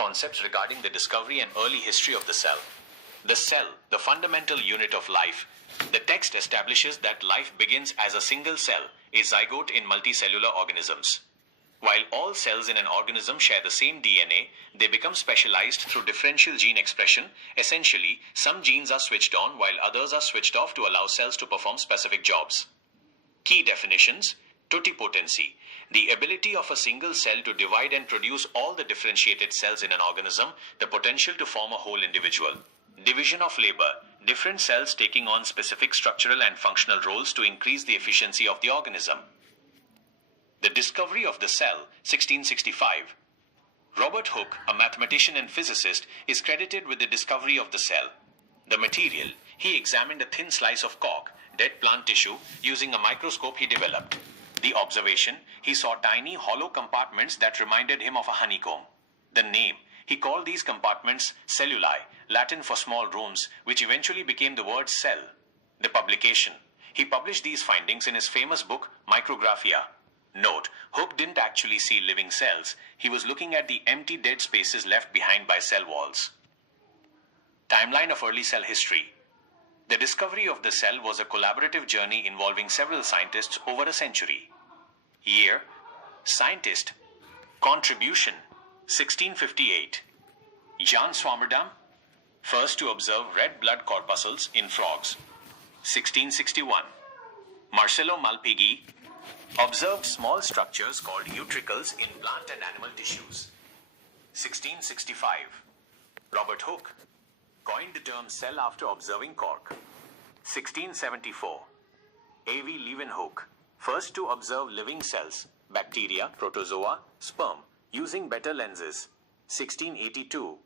concepts regarding the discovery and early history of the cell. The cell, the fundamental unit of life. The text establishes that life begins as a single cell, a zygote in multicellular organisms. While all cells in an organism share the same DNA, they become specialized through differential gene expression. Essentially, some genes are switched on while others are switched off to allow cells to perform specific jobs. Key definitions: totipotency, the ability of a single cell to divide and produce all the differentiated cells in an organism, the potential to form a whole individual. Division of labor, different cells taking on specific structural and functional roles to increase the efficiency of the organism. The discovery of the cell, 1665. Robert Hooke, a mathematician and physicist, is credited with the discovery of the cell. The material: he examined a thin slice of cork, dead plant tissue, using a microscope he developed. The observation: he saw tiny hollow compartments that reminded him of a honeycomb. The name: he called these compartments celluli, Latin for small rooms, which eventually became the word cell. The publication: he published these findings in his famous book, Micrographia. Note: Hooke didn't actually see living cells. He was looking at the empty dead spaces left behind by cell walls. Timeline of early cell history. The discovery of the cell was a collaborative journey involving several scientists over a century. Year: scientist. Contribution: 1658. Jan Swammerdam, first to observe red blood corpuscles in frogs. 1661. Marcello Malpighi observed small structures called utricles in plant and animal tissues. 1665. Robert Hooke coined the term cell after observing cork. 1674. A.V. Leeuwenhoek, first to observe living cells, bacteria, protozoa, sperm, using better lenses. 1682.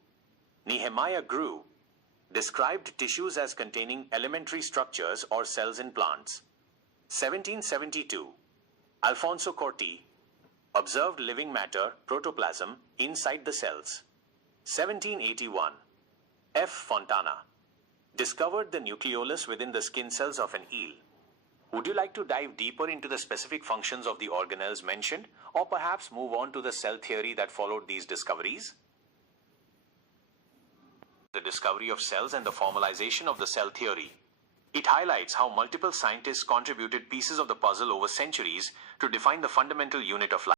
Nehemiah Grew described tissues as containing elementary structures or cells in plants. 1772. Alfonso Corti observed living matter, protoplasm, inside the cells. 1781. F. Fontana discovered the nucleolus within the skin cells of an eel. Would you like to dive deeper into the specific functions of the organelles mentioned, or perhaps move on to the cell theory that followed these discoveries? The discovery of cells and the formalization of the cell theory. It highlights how multiple scientists contributed pieces of the puzzle over centuries to define the fundamental unit of life.